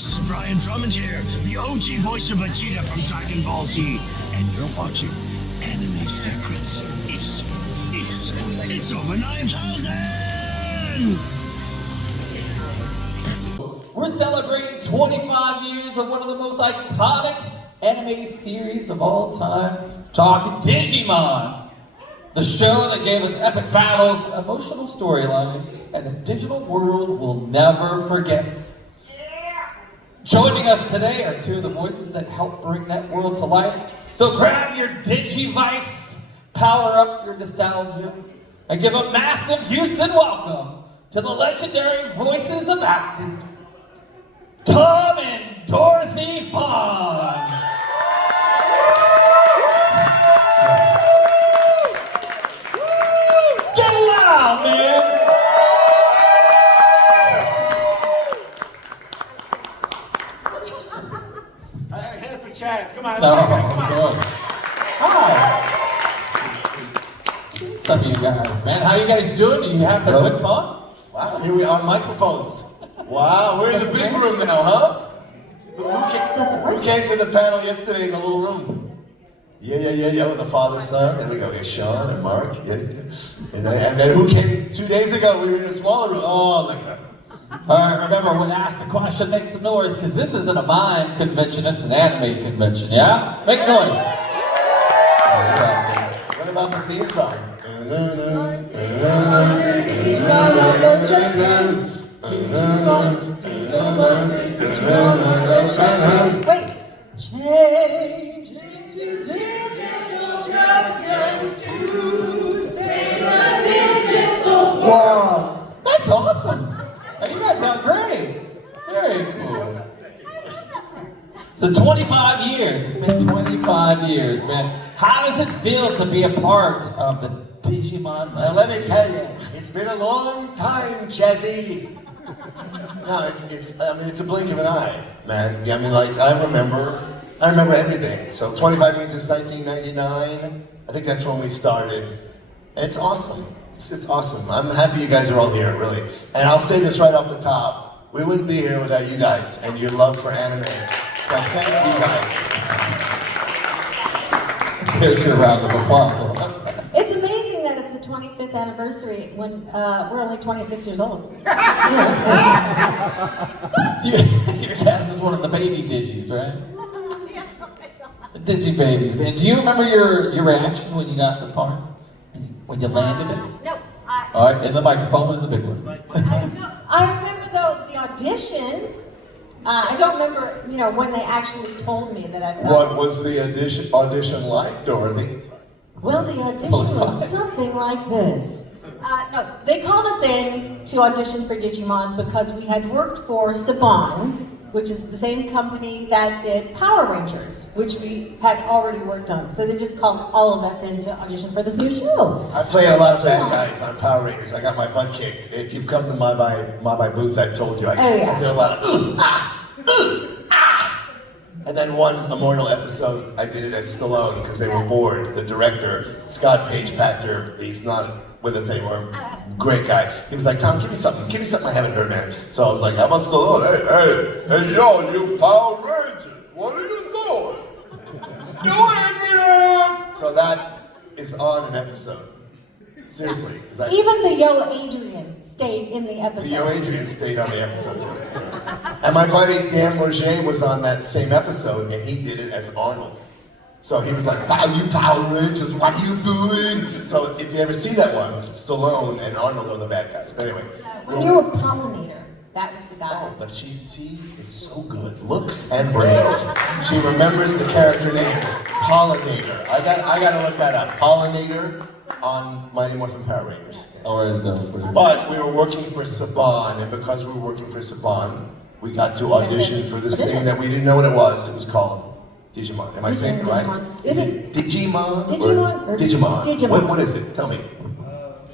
This is Brian Drummond here, the OG voice of Vegeta from Dragon Ball Z, and you're watching Anime Secrets. It's over 9,000! We're celebrating 25 years of one of the most iconic anime series of all time, talking Digimon. The show that gave us epic battles, emotional storylines, and a digital world we'll never forget. Joining us today are two of the voices that help bring that world to life. So grab your Digivice, power up your nostalgia, and give a massive Houston welcome to the legendary voices of acting, Tom and Dorothy Fahn. Get loud, man! Head for Chaz, come on. No, Come on. Hi. Seen some of you guys, man. How you guys doing? Do you have the good con? Wow, here we are on microphones. Wow, we're in the big room now, huh? Who came to the panel yesterday in the little room? Yeah, with the father, son. There we go. Yeah, Sean and Mark. Yeah. And then who came 2 days ago? We were in a smaller room. Oh, look at that. All right, remember, when asked the question, make some noise, because this isn't a mime convention, it's an anime convention, yeah? Make noise. What about the theme song? Wait. Changing to digital champions to save the digital world. That's awesome. Hey, you guys sound great. Very cool. So 25 years, it's been 25 years, man. How does it feel to be a part of the Digimon? Well, let me tell you, it's been a long time, Chazzy. No, it's a blink of an eye, man. Yeah, I mean, like, I remember everything. So 25 means it's 1999. I think that's when we started. And it's awesome. It's awesome. I'm happy you guys are all here, really. And I'll say this right off the top. We wouldn't be here without you guys and your love for anime. So thank you guys. Here's your round of applause. It's amazing that it's the 25th anniversary when we're only 26 years old. Your cast is one of the baby Digis, right? The Digi babies, man. Do you remember your reaction when you got the part? When you landed it? No. All right, in the microphone and in the big one. I remember though the audition. I don't remember, when they actually told me that I. What was the audition like, Dorothy? Well, the audition was something like this. No, they called us in to audition for Digimon because we had worked for Saban, which is the same company that did Power Rangers, which we had already worked on. So they just called all of us in to audition for this new show. I played a lot of bad guys on Power Rangers. I got my butt kicked. If you've come to my booth, I've told you I did a lot of And then one immortal episode, I did it as Stallone because they were bored. The director, Scott Page-Packer, he's not with us anymore. Great guy. He was like, Tom, give me something I haven't heard, man. So I was like, how about Stallone? Hey, yo, you Power Rangers, what are you doing? Do it, So that is on an episode. Seriously. Even the Yo Adrian stayed in the episode. The Yo Adrian stayed on the episode too. And my buddy Dan Roger was on that same episode, and he did it as Arnold. So he was like, you Power Rangers, what are you doing? So if you ever see that one, Stallone and Arnold are the bad guys. But anyway. When you were Pollinator, that was the guy. Oh, but she is so good. Looks and brains. She remembers the character name, Pollinator. I gotta look that up. Pollinator on Mighty Morphin Power Rangers. Already done for you. But we were working for Saban, and because we were working for Saban, we got to audition for this thing that we didn't know what it was. It was called Digimon. Am I saying it right? Is it Digimon? Digimon? Or Digimon. Digimon. What is it? Tell me.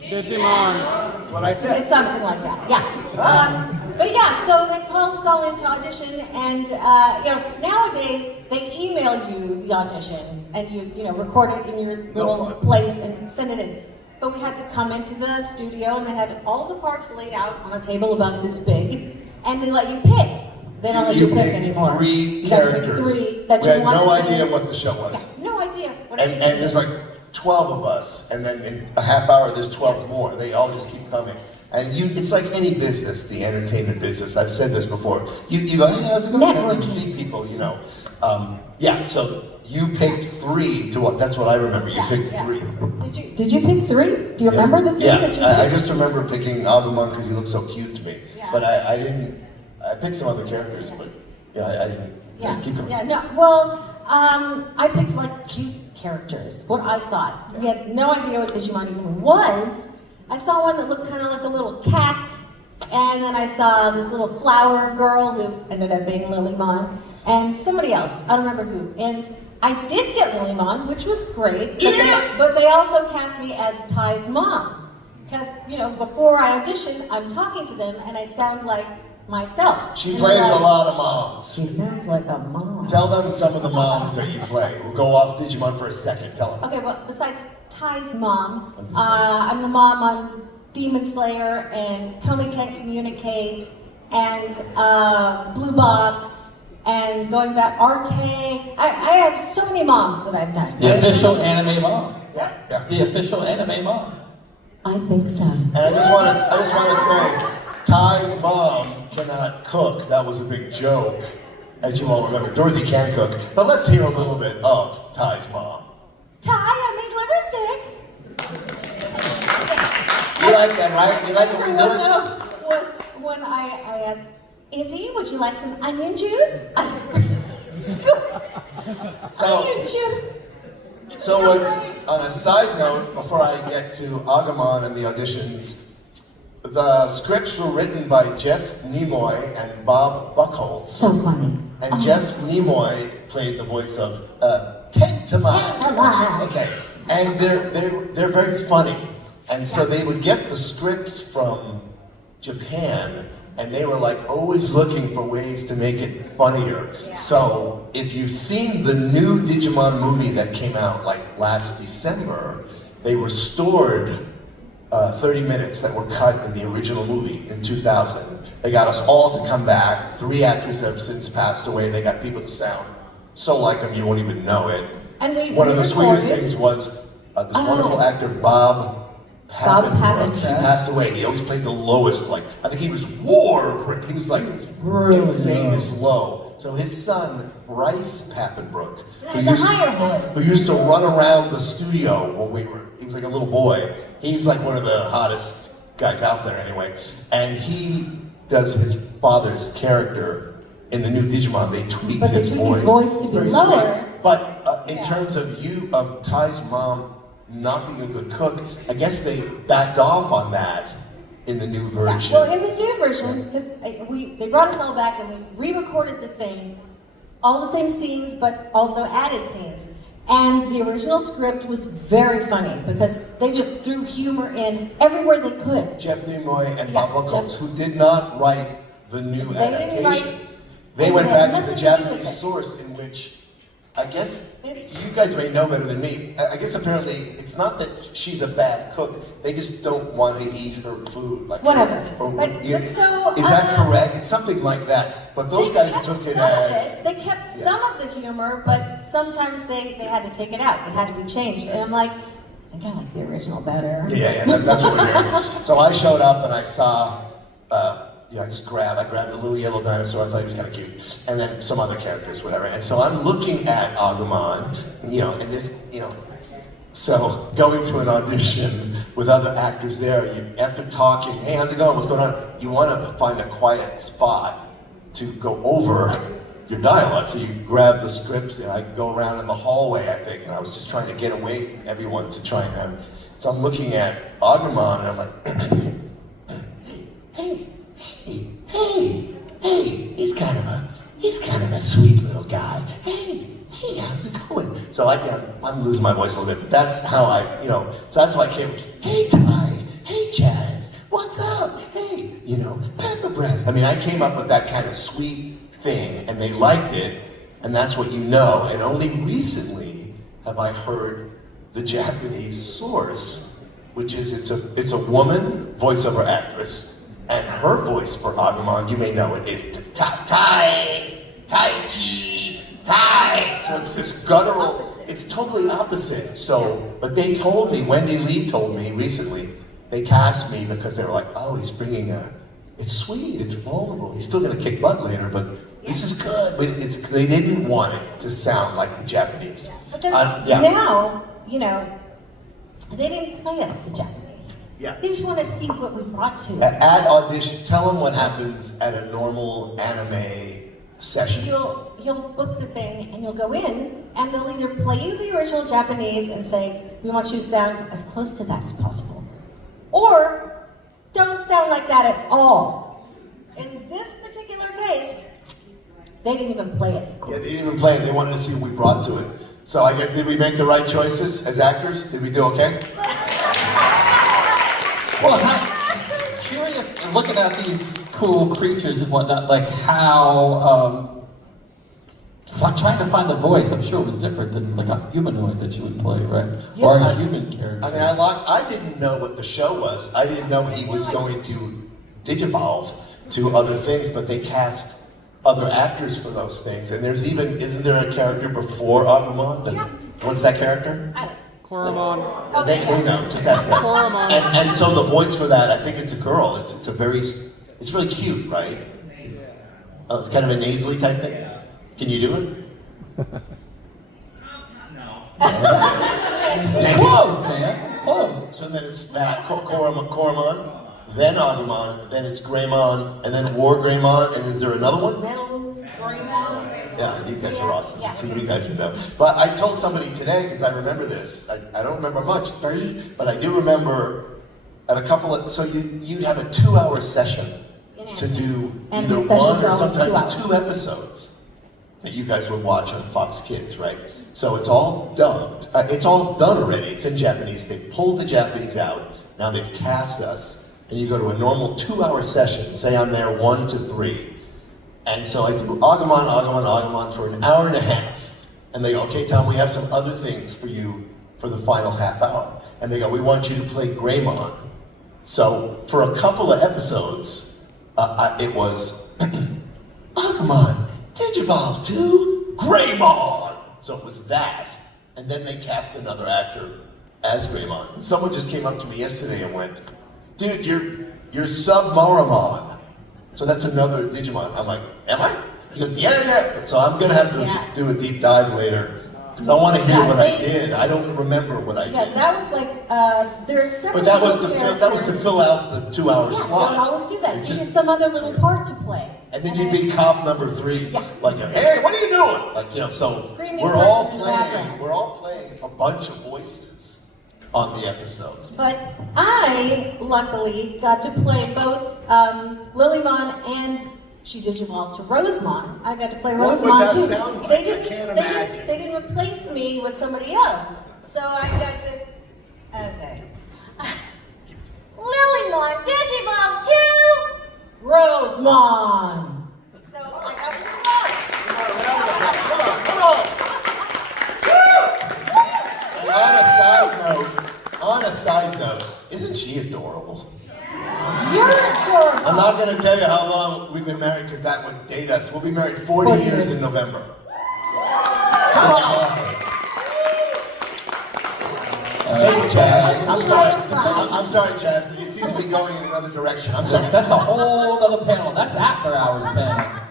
Digimon. That's what I said. It's something like that, yeah. But yeah, so they called us all in to audition, and nowadays they email you the audition, and you record it in your little place and send it in. But we had to come into the studio, and they had all the parts laid out on a table about this big, and they let you pick. They don't let you pick picked anymore. 3 You gotta pick characters. 3 that We you had no wanted to- idea what the show was. Yeah, no idea. And there's like 12 of us, and then in a half hour there's 12 more. They all just keep coming. And it's like any business, the entertainment business. I've said this before. You go, hey, how's it going? And you see people, you know. So you picked 3 to what? That's what I remember. You picked 3. Did you pick 3? Do you remember the 3 that you picked? I just remember picking Agumon because he looked so cute to me. Yeah. But I didn't. I picked some other characters, but I didn't. Yeah. Keep going. Yeah. No. Well, I picked like cute characters. What I thought. We had no idea what Digimon even was. I saw one that looked kind of like a little cat, and then I saw this little flower girl who ended up being Lilymon, and somebody else. I don't remember who. And I did get Lilymon, which was great. But they also cast me as Ty's mom, because before I audition, I'm talking to them, and I sound like myself. She plays a lot of moms. She sounds like a mom. Tell them some of the moms that you play. We'll go off Digimon for a second. Tell them. Okay, well, besides Ty's mom, I'm the mom on Demon Slayer and Komi Can't Communicate and Blue Box and going back Arte. I have so many moms that I've done. The official anime mom. Yeah. The official anime mom. I think so. And I just want to say, Ty's mom cannot cook. That was a big joke, as you all remember. Dorothy can cook, but let's hear a little bit of Ty's mom. Ty, I made liver sticks. You like that, right? You like what we do? Was when I asked, Izzy, would you like some onion juice? Onion juice. So what's, on a side note, before I get to Agumon and the auditions, the scripts were written by Jeff Nimoy and Bob Buckholz. So funny. And Jeff Nimoy played the voice of Tentamon. Okay. And they're very funny. And so they would get the scripts from Japan, and they were like always looking for ways to make it funnier. Yeah. So if you've seen the new Digimon movie that came out like last December, they restored 30 minutes that were cut in the original movie in 2000. They got us all to come back. 3 actors have since passed away. They got people to sound so like them you won't even know it. And one of the sweetest things was this wonderful actor Bob Pappenbrook. He passed away. He always played the lowest, like I think he was he was like really insane as low. So his son Bryce Pappenbrook, who used to run around the studio when he was like a little boy. He's like one of the hottest guys out there anyway. And he does his father's character in the new Digimon. They tweaked his voice to be lower. Sweet. But in terms of Ty's mom not being a good cook, I guess they backed off on that in the new version. Well, in the new version, because they brought us all back and we re-recorded the thing, all the same scenes, but also added scenes. And the original script was very funny because they just threw humor in everywhere they could. Jeff Nimoy and Bob Buckholz, who did not write the new adaptation. They went back to the Japanese source in which, I guess, you guys may know better than me. I guess apparently it's not that she's a bad cook. They just don't want to eat her food. Like whatever. Is that correct? It's something like that. But those guys took it as... They kept some of the humor, but sometimes they had to take it out. It had to be changed. And I'm like, I kind of like the original better. Yeah, that's what we're hearing. So I showed up and I saw... I grabbed the little yellow dinosaur. I thought he was kind of cute, and then some other characters, whatever. And so I'm looking at Agumon, and this, so going to an audition with other actors there, after talking, hey, how's it going? What's going on? You want to find a quiet spot to go over your dialogue. So you grab the scripts, and I go around in the hallway, I think, and I was just trying to get away from everyone to try and have. So I'm looking at Agumon, and I'm like, hey, he's kind of a sweet little guy. Hey, how's it going? So I'm losing my voice a little bit, but that's how so that's why I came, hey Ty, hey Chaz, what's up? Hey, pepper breath. I mean, I came up with that kind of sweet thing, and they liked it, and that's what and only recently have I heard the Japanese source, which is it's a woman voiceover actress, And her voice for Agumon, you may know it, is Tai Chi, Tai. So it's this guttural, it's totally opposite. So, but they told me, Wendy Lee told me recently, they cast me because they were like, oh, he's bringing it's sweet, it's vulnerable, he's still gonna kick butt later, but this is good. But they didn't want it to sound like the Japanese. Because now, you know, they didn't play us the Japanese. Yeah. They just want to see what we brought to it. At audition, tell them what happens at a normal anime session. You'll book the thing and you'll go in and they'll either play you the original Japanese and say, we want you to sound as close to that as possible. Or, don't sound like that at all. In this particular case, they didn't even play it. Yeah, they didn't even play it. They wanted to see what we brought to it. So I guess, did we make the right choices as actors? Did we do okay? Well, I'm curious, looking at these cool creatures and whatnot, like how, trying to find the voice, I'm sure it was different than like a humanoid that you would play, right? Yeah, or a human character. I mean, I didn't know what the show was. I didn't know he was going to digivolve to other things, but they cast other actors for those things. And there's even, isn't there a character before Agumon? Yeah. What's that character? Koromon. They know, just ask them. Koromon. And so the voice for that, I think it's a girl. It's it's really cute, right? Oh, it's kind of a nasally type thing. Can you do it? It's close, man. It's close. So then it's that Koromon, then Agumon, then it's Greymon, and then War Greymon, and is there another one? Metal, Greymon. Yeah, you guys are awesome. Yeah. See, you guys know. But I told somebody today, because I remember this, I don't remember much, but I do remember at a couple of, so you'd have a 2-hour session to do And either the sessions one or are always sometimes 2 2 episodes that you guys would watch on Fox Kids, right? So it's all dubbed. It's all done already. It's in Japanese. They pulled the Japanese out. Now they've cast us. And you go to a normal 2-hour session. Say I'm there 1 to 3. And so I do Agumon for an hour and a half. And they go, okay, Tom, we have some other things for you for the final half hour. And they go, we want you to play Greymon. So for a couple of episodes, it was Agumon, Digivolve to Greymon. So it was that. And then they cast another actor as Greymon. And someone just came up to me yesterday and went, dude, you're Submarimon. So that's another Digimon. I'm like, am I? He goes, yeah. So I'm gonna have to do a deep dive later. Because I want to hear what I did. I don't remember what I did. Yeah, that was like, there's several. But that was to fill out the 2-hour slot. Yeah, they'll always do that. Give you some other little part to play. And then you'd be cop number 3. Yeah. Like, hey, what are you doing? Like, you know, so Screaming we're all person in the background. playing a bunch of voices on the episodes. But I, luckily, got to play both Lilymon and she digivolved to Rosemon. I got to play What would Rosemon that too. sound like? They I didn't. can't They imagine. didn't. They didn't replace me with somebody else. So I got to. Okay. Lilymon digivolve to Rosemon. So I got to And on a side note, isn't she adorable? You're adorable. I'm not going to tell you how long we've been married because that would date us. We'll be married 40 years in November. Come on. Take it, Chaz. I'm sorry, Chaz. It seems to be going in another direction. I'm sorry. That's a whole other panel. That's after hours panel.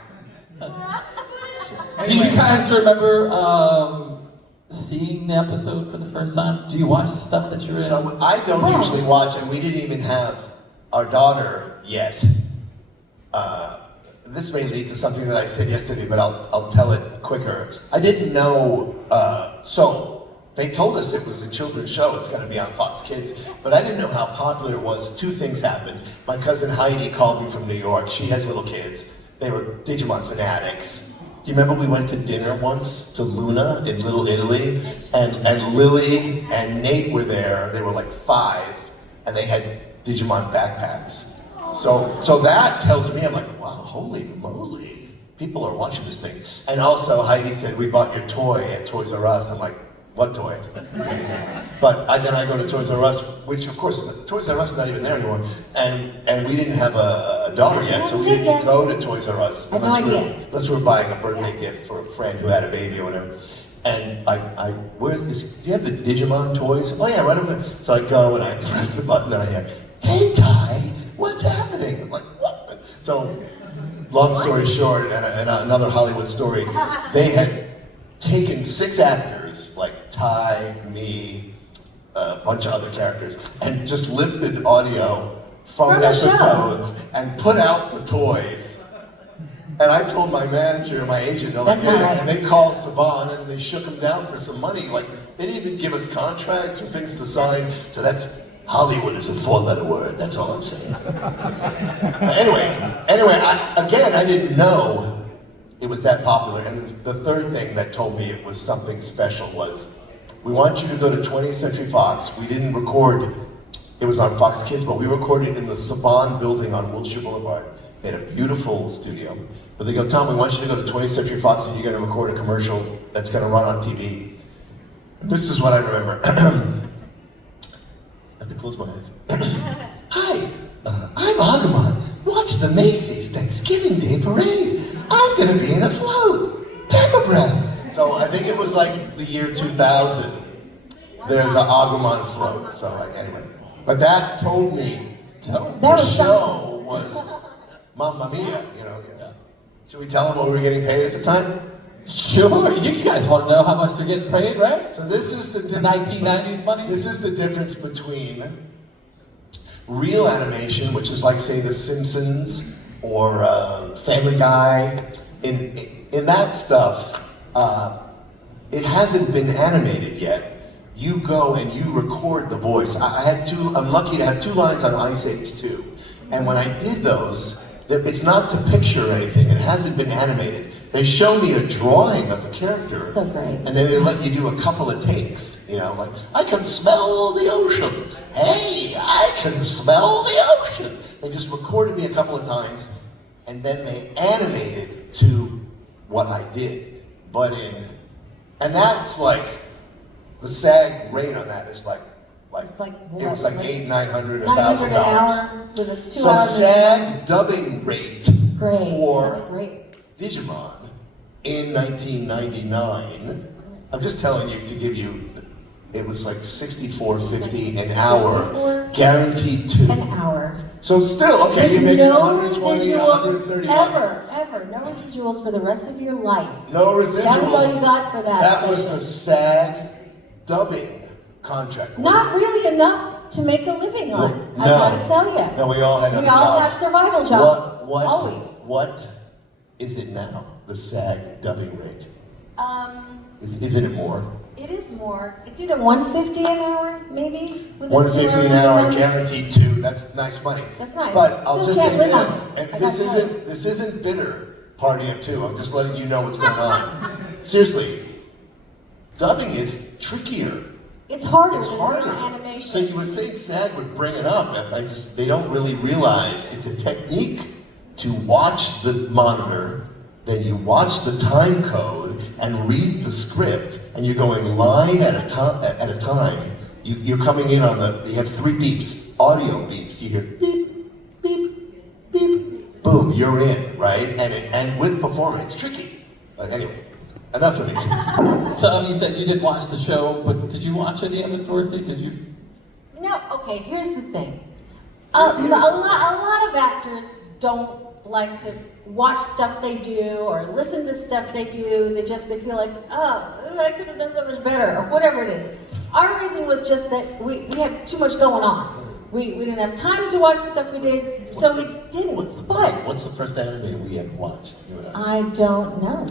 Do you guys remember seeing the episode for the first time? Do you watch the stuff that you're in? So I don't usually watch, and we didn't even have our daughter yet. This may lead to something that I said yesterday, but I'll tell it quicker. I didn't know, so they told us it was a children's show, it's gonna be on Fox Kids, but I didn't know how popular it was. 2 things happened. My cousin Heidi called me from New York. She has little kids. They were Digimon fanatics. Do you remember we went to dinner once to Luna in Little Italy? And Lily and Nate were there. They were like 5, and they had Digimon backpacks. So that tells me, I'm like, wow, holy moly. People are watching this thing. And also Heidi said, we bought your toy at Toys R Us. I'm like, what toy? But then I go to Toys R Us, which of course, Toys R Us is not even there anymore, and we didn't have a daughter yet, so we didn't go to Toys R Us unless we were buying a birthday gift for a friend who had a baby or whatever. And where's this, do you have the Digimon toys? Oh yeah, right over there. So I go and I press the button and I hear, hey Ty, what's happening? I'm like, what? So, long story short, and another Hollywood story, they had taken 6 actors, like Ty, me, a bunch of other characters, and just lifted audio from episodes and put out the toys. And I told my manager, my agent, they're like, hey, and they called Saban and they shook him down for some money. Like, they didn't even give us contracts or things to sign. So that's, Hollywood is a 4-letter word, that's all I'm saying. Anyway, I didn't know it was that popular. And the third thing that told me it was something special was, we want you to go to 20th Century Fox. We didn't record, it was on Fox Kids, but we recorded in the Saban building on Wilshire Boulevard. They had a beautiful studio. But they go, Tom, we want you to go to 20th Century Fox and you're going to record a commercial that's going to run on TV. This is what I remember. I have to close my eyes. Hi, I'm Agumon. Watch the Macy's Thanksgiving Day Parade. I'm going to be in a float. Pepper breath. So I think it was like the year 2000. There's an Agumon float. So anyway. But that told me the show was Mamma Mia, you know. Should we tell them what we were getting paid at the time? Sure, you guys want to know how much they're getting paid, right? So this is the 1990s money? This is the difference between real animation, which is like, say, The Simpsons or Family Guy. In that stuff, it hasn't been animated yet. You go and you record the voice. I'm lucky to have 2 lines on Ice Age 2. And when I did those, it's not to picture anything. It hasn't been animated. They show me a drawing of the character. So great. And then they let you do a couple of takes. You know, like, I can smell the ocean. Hey, I can smell the ocean. They just recorded me a couple of times, and then they animated to what I did. And that's like, the SAG rate on that is like, it was like $800, $900, $1,000. With a 2 So SAG dubbing rate for Digimon in 1999. I'm just telling you to give you, it was like $64.50 an hour, guaranteed to. An hour. So still, okay, you make no 120, residuals 130 ever. No residuals for the rest of your life. No residuals. That was all you got for that. That was the SAG dubbing contract. Not really enough to make a living on, I've got to tell you. No, we all had other jobs. We all have survival jobs. Always. What is it now, the SAG dubbing rate? Isn't it more? It is more. It's either $150 an hour, maybe. $150 an hour, guaranteed to. That's nice money. That's nice. But I'll just say this, and this this isn't bitter party of 2. I'm just letting you know what's going on. Seriously, dubbing is trickier. It's harder It's than harder. animation. So you would think SAG would bring it up. They don't really realize it's a technique to watch the monitor, then you watch the time code and read the script, and you're going line at a time. You're coming in on you have 3 beeps, audio beeps. You hear beep, beep, beep, boom, you're in, right? And with performance, it's tricky. But anyway, enough of me. So you said you didn't watch the show, but did you watch any of it, Dorothy? Did you? No, okay, here's the thing. A lot of actors don't like to watch stuff they do or listen to stuff they do. They feel like, oh, I could have done so much better, or whatever it is. Our reason was just that we had too much going on. We didn't have time to watch the stuff we did, so we didn't. What's the first anime we ever watched? You and I don't know.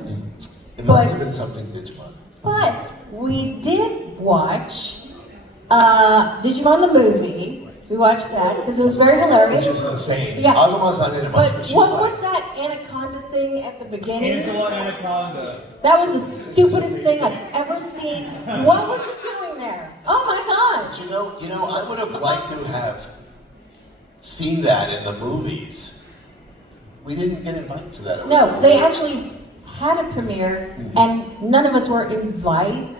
It must have been something Digimon. But we did watch Digimon the movie. We watched that because it was very hilarious. Which was insane. Yeah. Agumon's not in it much, but what was that anaconda thing at the beginning? Angela Anaconda. That was the stupidest thing I've ever seen. What was it doing there? Oh my God! You know, I would have liked to have seen that in the movies. We didn't get invited to that. No, they actually had a premiere, and none of us were invited.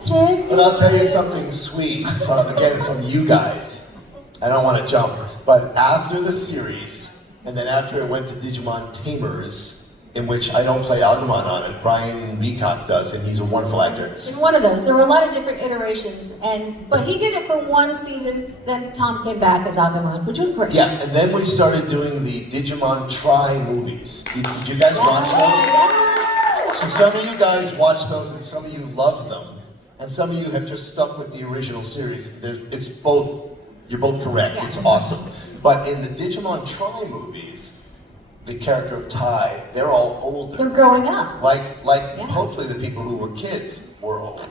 But I'll tell you something sweet, from you guys. I don't want to jump, but after the series, and then after it went to Digimon Tamers, in which I don't play Agumon on it, Brian Beacock does, and he's a wonderful actor. In one of those, there were a lot of different iterations, but he did it for one season, then Tom came back as Agumon, which was great. Yeah, and then we started doing the Digimon Try movies. Did you guys watch those? So some of you guys watch those, and some of you love them, and some of you have just stuck with the original series. It's both, you're both correct, Yeah. It's awesome. But in the Digimon Try movies, the character of Tai, they're all older. They're growing up. Like Yeah. hopefully the people who were kids were older,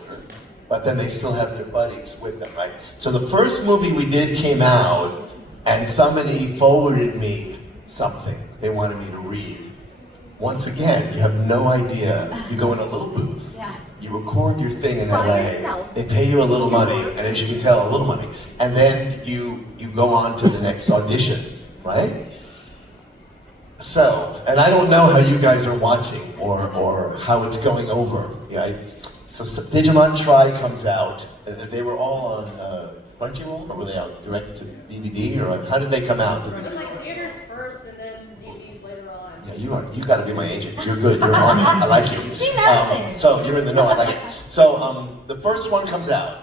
but then they still have their buddies with them, right? So the first movie we did came out, and somebody forwarded me something they wanted me to read. Once again, you have no idea. You go in a little booth. Yeah. You record your thing in By LA. yourself. They pay you a little money, and as you can tell, a little money. And then you go on to the next audition, right? So, and I don't know how you guys are watching or how it's going over. Yeah, so Digimon Try comes out. They were all on Crunchyroll, or were they out direct to DVD, or how did they come out? It was like theaters first and then DVDs later on. Yeah, you got to be my agent. You're good. You're on it. I like you. She knows things. So you're in the know. I like it. So the first one comes out,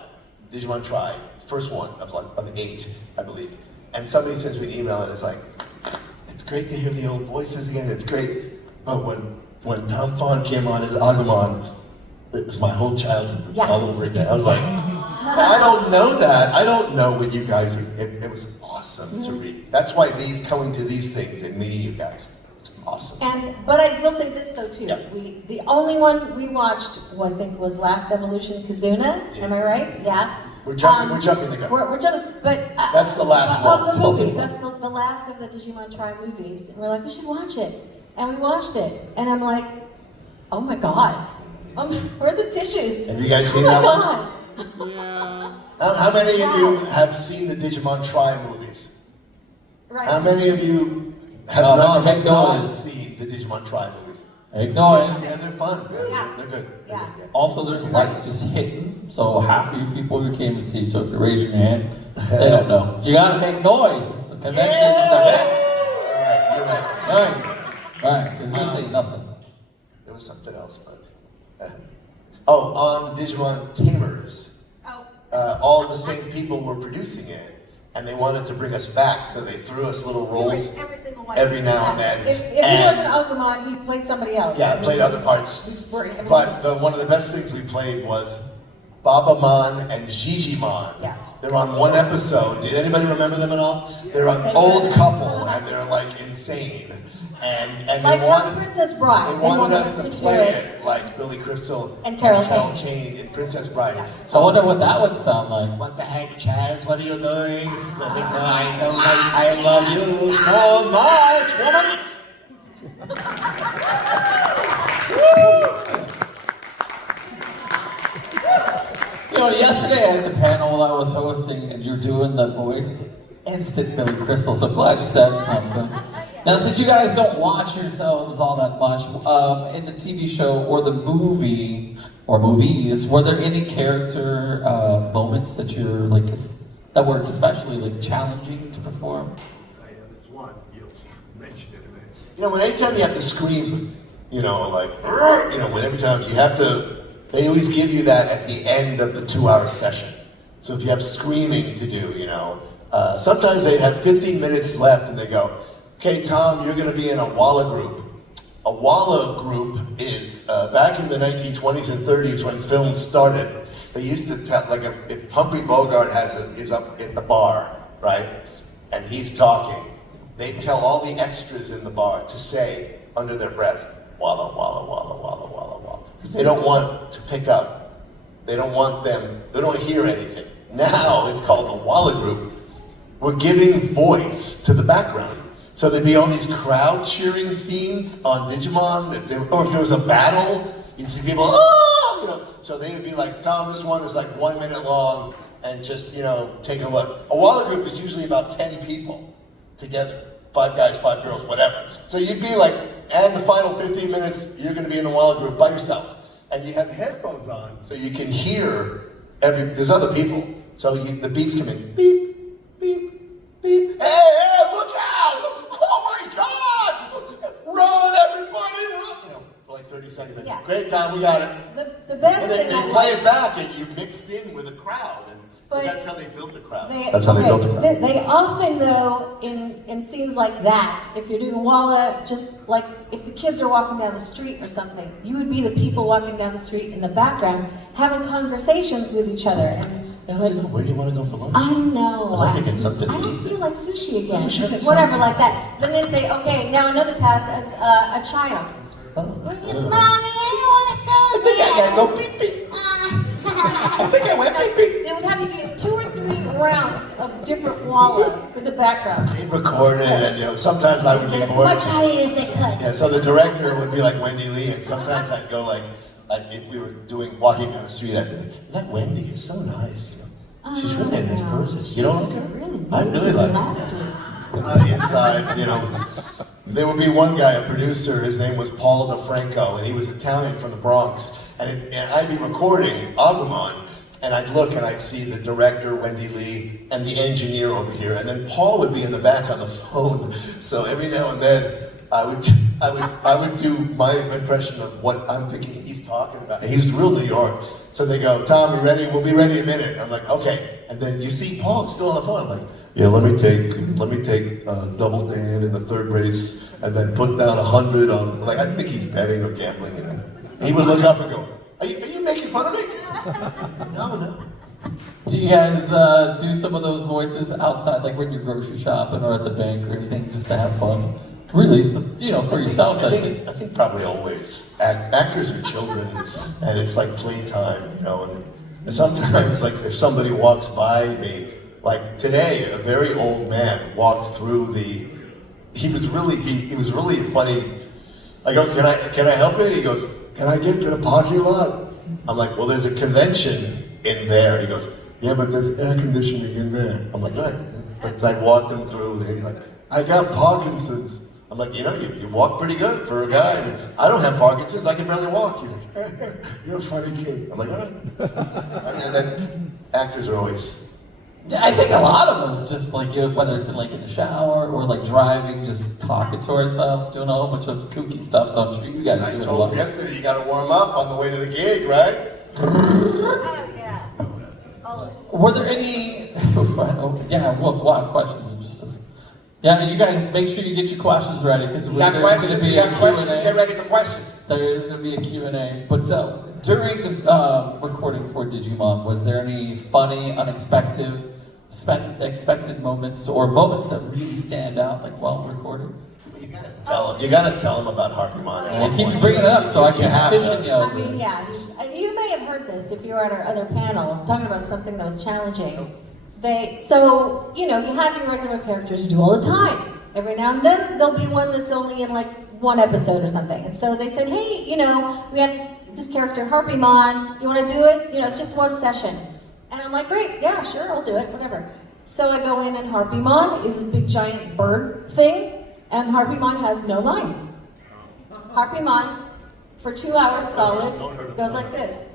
Digimon Try, first one of 8, I believe. And somebody sends me an email and it's like, it's great to hear the old voices again. It's great, but when Tom Fahn came on as Agumon, it was my whole childhood all over again. I was like, I don't know that. I don't know what you guys are. It was awesome to read. That's why coming to these things and meeting you guys, it's awesome. But I will say this though too. Yeah. The only one we watched, I think, was Last Evolution Kazuna. Yeah. Am I right? Yeah. We're jumping the gun. We're jumping, but That's the last one. of the movies. That's the last of the Digimon Try movies. And we're like, we should watch it, and we watched it, and I'm like, oh my god, where are the tissues? Have you guys seen oh that my one? god. Yeah. How many of you have seen the Digimon Try movies? Right. How many of you have not seen the Digimon Try movies? Make noise. Yeah, they're fun. Yeah. They're good. Yeah. Also, there's lights just hitting, so half of you people you came to see. So if you raise your hand, they don't know. You gotta make noise. It's the connection to the head. You're right. Right, because this ain't nothing. There was something else. On Digimon Tamers, all the same people were producing it, and they wanted to bring us back, so they threw us little roles Every single one. every now and then. If he wasn't Agumon, he played somebody else. Yeah, I played other parts. We're in every But one of the best things we played was Babamon and Digimon. Yeah. They're on one episode. Did anybody remember them at all? They're an old couple, and they're like insane. And Like they wanted, Princess Bride. they wanted us to play it like Billy Crystal And Carol Kane in Princess Bride. I wonder what that would sound like. What the heck, Chaz? What are you doing? Let me know I love you so much, woman. You know, yesterday at the panel I was hosting and you're doing the voice, instant Billy Crystal, so glad you said something. Now, since you guys don't watch yourselves all that much, in the TV show or the movie, or movies, were there any character moments that you're like, that were especially like challenging to perform? There's one, you mentioned it. You know, anytime you have to scream, you know, like, when every time you have to, they always give you that at the end of the 2-hour session. So if you have screaming to do, sometimes they have 15 minutes left and they go, okay, Tom, you're going to be in a Walla group. A Walla group is, back in the 1920s and 30s when films started, they used to tell, like if Humphrey Bogart is up in the bar, right, and he's talking, they tell all the extras in the bar to say, under their breath, Walla, Walla, Walla, Walla, Walla, Walla. Because they don't want to pick up. They don't want them, they don't hear anything. Now it's called the Walla group. We're giving voice to the background. So there'd be all these crowd cheering scenes on Digimon, or if there was a battle, you'd see people, oh, so they would be like, Tom, this one is like 1 minute long, and just, take a look. A Walla group is usually about 10 people together, 5 guys, 5 girls, whatever. So you'd be like And the final 15 minutes, you're going to be in the Walla group by yourself. And you have headphones on, so you can hear there's other people. So the beeps come in. Beep, beep, beep. Hey, look out! Oh my God! Run, everybody, run! You know, for like 30 seconds. Yeah. Great, Tom, we got it. The best And thing then they play it back, and you mixed in with a crowd. And that's how they built a crowd. That's how they built a crowd. They often, though, in scenes like that, if you're doing Walla, just like if the kids are walking down the street or something, you would be the people walking down the street in the background having conversations with each other. And where do you want to go for lunch? I know. I'd like to get something to I eat. don't feel like sushi again. We should get Whatever, something. like that. Then they say, okay, now another pass as a child. Mommy, I don't want to go. I think I gotta go beep beep. I think I went beep beep. They would have you do 2 or 3 rounds of different Walla for the background. They recorded, and sometimes I would And get as bored. much honey as they could. Yeah, so the director would be like Wendy Lee, and sometimes I'd go like if we were walking down the street, I'd be like, that Wendy is so nice. She's really a nice person. You know what I really like her. On the inside, there would be one guy, a producer, his name was Paul DeFranco, and he was Italian from the Bronx. And I'd be recording Agumon, and I'd look and I'd see the director, Wendy Lee, and the engineer over here, and then Paul would be in the back on the phone. So every now and then, I would do my impression of what I'm thinking he's talking about. And he's real New York. So they go, Tom, you ready? We'll be ready in a minute. I'm like, okay. And then you see Paul still on the phone. I'm like, yeah, let me take Double Dan in the third race, and then put down 100 on. Like, I think he's betting or gambling. And he would look up and go, are you making fun of me? No. Do you guys do some of those voices outside, like when you're grocery shopping or at the bank or anything, just to have fun? Really, for yourselves, I think probably always. Actors are children, and it's like playtime, And sometimes, like if somebody walks by me, like today, a very old man walked through he was really funny. I go, can I help you? He goes, can I get to the parking lot? I'm like, well, there's a convention in there. He goes, yeah, but there's air conditioning in there. I'm like, right. So I walked him through there. He's like, I got Parkinson's. I'm like, you walk pretty good for a guy. I don't have Parkinson's, I can barely walk. He's like, you're a funny kid. I'm like, all right. And then actors are always... Yeah, I think a lot of us just like, whether it's in the shower or like driving, just talking to ourselves, doing a whole bunch of kooky stuff, so I'm sure you guys do it a lot. I told him yesterday, you gotta warm up on the way to the gig, right? Oh, yeah. Were there any... yeah, we'll have questions in just a second. Yeah, you guys make sure you get your questions ready because You got questions, get ready for questions. There is going to be a Q&A. But during the recording for Digimon, was there any funny, expected moments or moments that really stand out, like while recording? You gotta tell him about Harpymon. He keeps bringing it up, so I keep fishing you. I mean, yeah, you may have heard this if you were at our other panel, talking about something that was challenging. You have your regular characters you do all the time. Every now and then, there'll be one that's only in one episode or something. And so they said, hey, we had this character, Harpymon, you want to do it? It's just one session. And I'm like, great, yeah, sure, I'll do it, whatever. So I go in and Harpymon is this big giant bird thing, and Harpymon has no lines. Harpymon, for 2 hours solid, goes like this.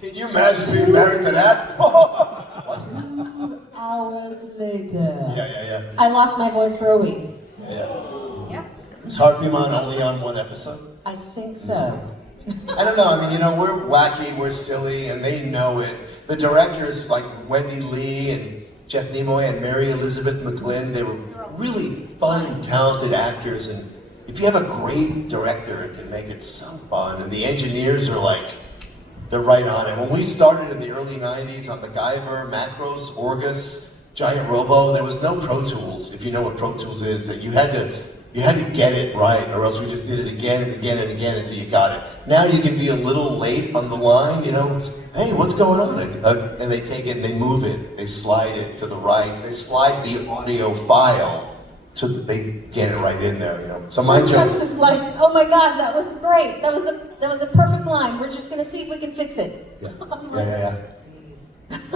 Can you imagine being married to that? 2 hours later. Yeah. I lost my voice for a week. Yeah. Yep. Is Harpymon only on one episode? I think so. I don't know. I mean, we're wacky, we're silly, and they know it. The directors like Wendy Lee and Jeff Nimoy and Mary Elizabeth McGlynn, they were really fun, talented actors. And if you have a great director, it can make it so fun. And the engineers are they're right on it. When we started in the early 90s on MacGyver, Macros, Orgus, Giant Robo, there was no Pro Tools, if you know what Pro Tools is, that you had to get it right, or else we just did it again and again and again until you got it. Now you can be a little late on the line, hey, what's going on? And they take it, they move it, they slide it to the right, they slide the audio file so that they get it right in there, So my job... Sometimes it's like, oh my God, that was great. That was a perfect line. We're just going to see if we can fix it. Yeah. I'm like, Yeah.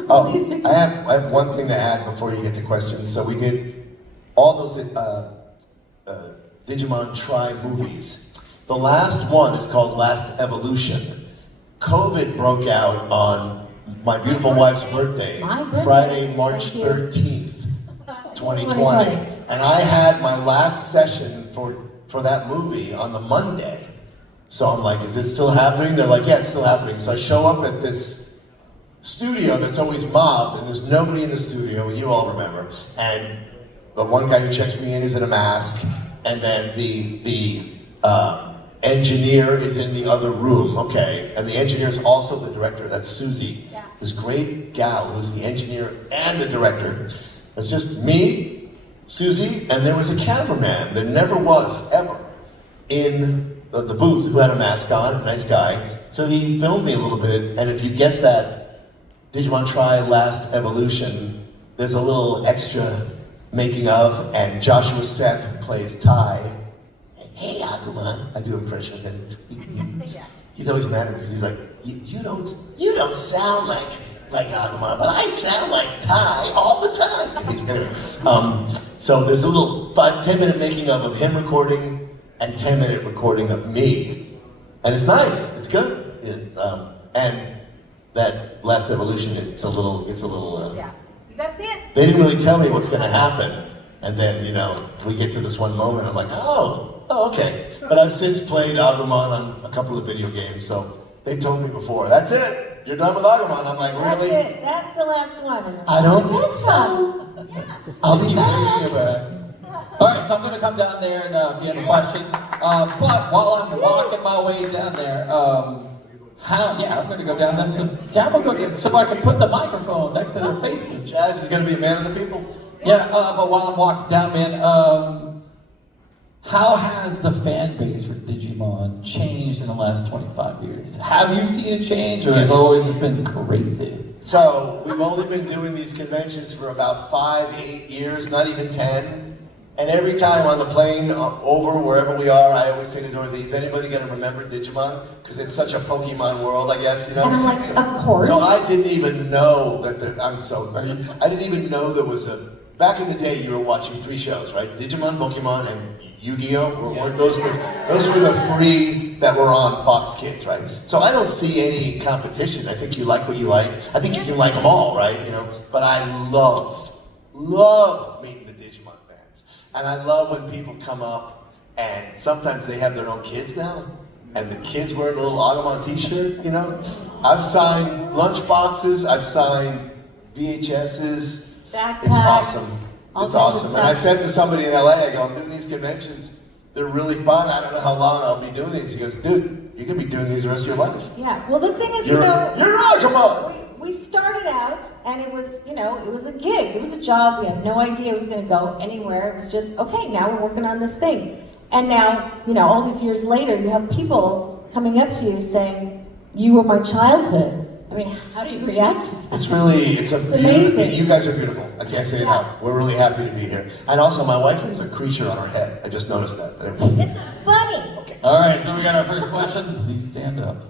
Oh, Please fix I have one thing to add before you get to questions. So we did all those Digimon Tri movies. The last one is called Last Evolution. COVID broke out on my beautiful wife's birthday, My birthday. Friday, March Thank you. 13th, 2020. 2020. And I had my last session for that movie on the Monday. So I'm like, is it still happening? They're like, yeah, it's still happening. So I show up at this studio that's always mobbed, and there's nobody in the studio, you all remember. And the one guy who checks me in is in a mask, and then the engineer is in the other room, okay? And the engineer is also the director, that's Susie. Yeah. This great gal who's the engineer and the director. It's just me, Susie, and there was a cameraman. There never was, ever, in the booth who had a mask on, a nice guy. So he filmed me a little bit, and if you get that Digimon Tri Last Evolution, there's a little extra making of, and Joshua Seth, who plays Ty, hey Agumon, I do impression of him. He's always mad at me because he's like, you don't sound like Agumon, but I sound like Ty all the time. Anyway, so there's a little 10 minute making of him recording and 10-minute recording of me, and it's nice. It's good. And that Last Evolution, it's a little. Yeah. You gotta see it. They didn't really tell me what's going to happen, and then we get to this one moment. I'm like, oh, okay. But I've since played Agumon on a couple of video games, so they told me before. That's it. You're done with Agumon. I'm like, That's really? it. That's the last one. And I don't think think so. I'll be back. All right, so I'm going to come down there, and if you have a question. But while I'm walking my way down there, I'm going to go down there. I'm going to go so I can put the microphone next to their faces. Jazz is going to be a man of the people. Yeah, but while I'm walking down, man, how has the fan base for Digimon changed in the last 25 years? Have you seen it change, or has it always just been crazy? So, we've only been doing these conventions for about 5-8 years, not even 10. And every time on the plane over wherever we are, I always say to Dorothy, is anybody going to remember Digimon? Because it's such a Pokemon world, I guess, And I'm like, of course. So I didn't even know I didn't even know there was back in the day you were watching 3 shows, right? Digimon, Pokemon, and Yu-Gi-Oh! Were those were the 3 that were on Fox Kids, right? So I don't see any competition. I think you like what you like. I think you can like them all, right? But I love meeting the Digimon fans. And I love when people come up and sometimes they have their own kids now. And the kids wear a little Agumon t-shirt, I've signed lunch boxes, I've signed VHSs. Backpacks. It's awesome. All It's kinds of awesome. And I stuff. said to somebody in LA, I go, I'm doing these conventions. They're really fun. I don't know how long I'll be doing these. He goes, dude, you could be doing these the rest of your life. Yeah. Well, the thing is, You're right, come on. we started out, and it was, it was a gig. It was a job. We had no idea it was going to go anywhere. It was just, okay, now we're working on this thing. And now, all these years later, you have people coming up to you saying, you were my childhood. I mean, how do you react? It's amazing. You guys are beautiful. I can't say enough. We're really happy to be here. And also, my wife has a creature on her head. I just noticed that. It's a bunny. Okay. All right, so we got our first question. Please stand up.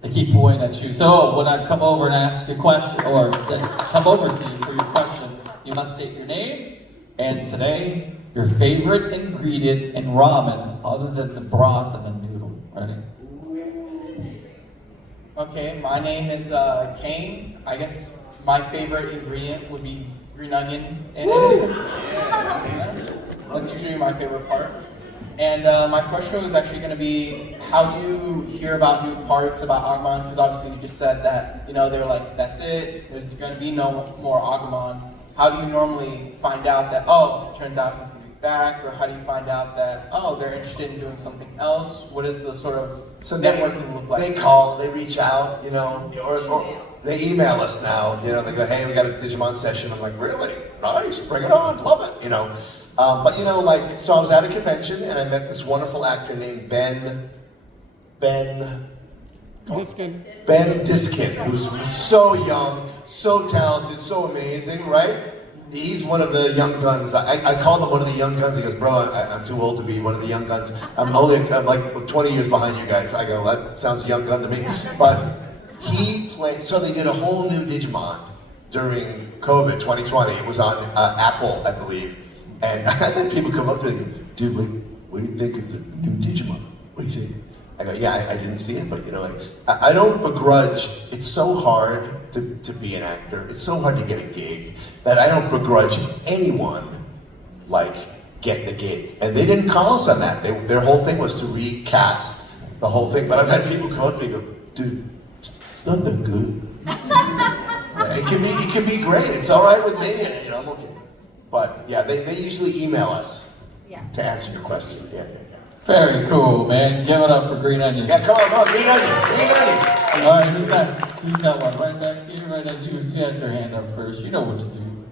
They keep pointing at you. So when I come over and ask a question, or come over to you for your question, you must state your name, and today, your favorite ingredient in ramen other than the broth and the noodle. Ready? Okay, my name is Kane. I guess my favorite ingredient would be green onion. And that's usually my favorite part. And my question was actually going to be, how do you hear about new parts about Agumon? Because obviously you just said that, they were like, that's it, there's going to be no more Agumon. How do you normally find out that, it turns out he's going to be back? Or how do you find out that, they're interested in doing something else? What is the sort of networking look like? They call, they reach out, or they email us now, they go, hey, we got a Digimon session. I'm like, really? Nice, bring it on, love it, But so I was at a convention and I met this wonderful actor named Ben Diskin, who's so young, so talented, so amazing, right? He's one of the young guns. I called him one of the young guns. He goes, bro, I'm too old to be one of the young guns. I'm like 20 years behind you guys. I go, that sounds young gun to me. But He played, so they did a whole new Digimon during COVID 2020. It was on Apple, I believe. And I had people come up to me, dude, what do you think of the new Digimon? What do you think? I go, yeah, I didn't see it, but you know, like, I don't begrudge. It's so hard to be an actor. It's so hard to get a gig that I don't begrudge anyone, like, getting a gig. And they didn't call us on that. Their whole thing was to recast the whole thing. But I've had people come up to me and go, dude, it's not that good. It can be great. It's all right with me. You know, I'm okay. But yeah, they usually email us to answer your question. Yeah. Very cool, man. Give it up for Green Onion. Yeah, come on, Green Onion. All right, who's next? Who's got one? Right back here, right at you. You had your hand up first. You know what to do.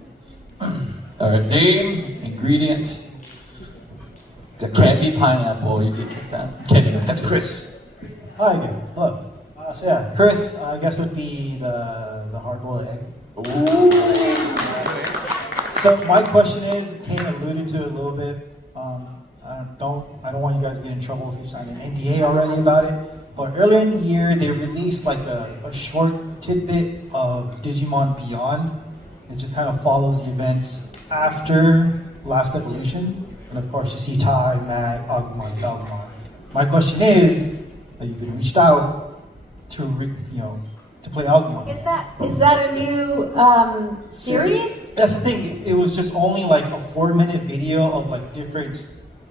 All right, name, ingredient. Can't be pineapple. You get kicked out. Kidding. That's Chris. Hi again. Hello. So yeah, Chris, I guess would be the hard-boiled egg. Ooh. So my question is, Kane alluded to it a little bit. I don't want you guys to get in trouble if you signed an NDA already about it. But earlier in the year, they released like a short tidbit of Digimon Beyond. It just kind of follows the events after Last Evolution. And of course, you see Tai, Mag, Agumon, Galvamon. My question is, that you've been reached out to play Agumon. Is that a new series? That's the thing. It was just only like a 4-minute video of like different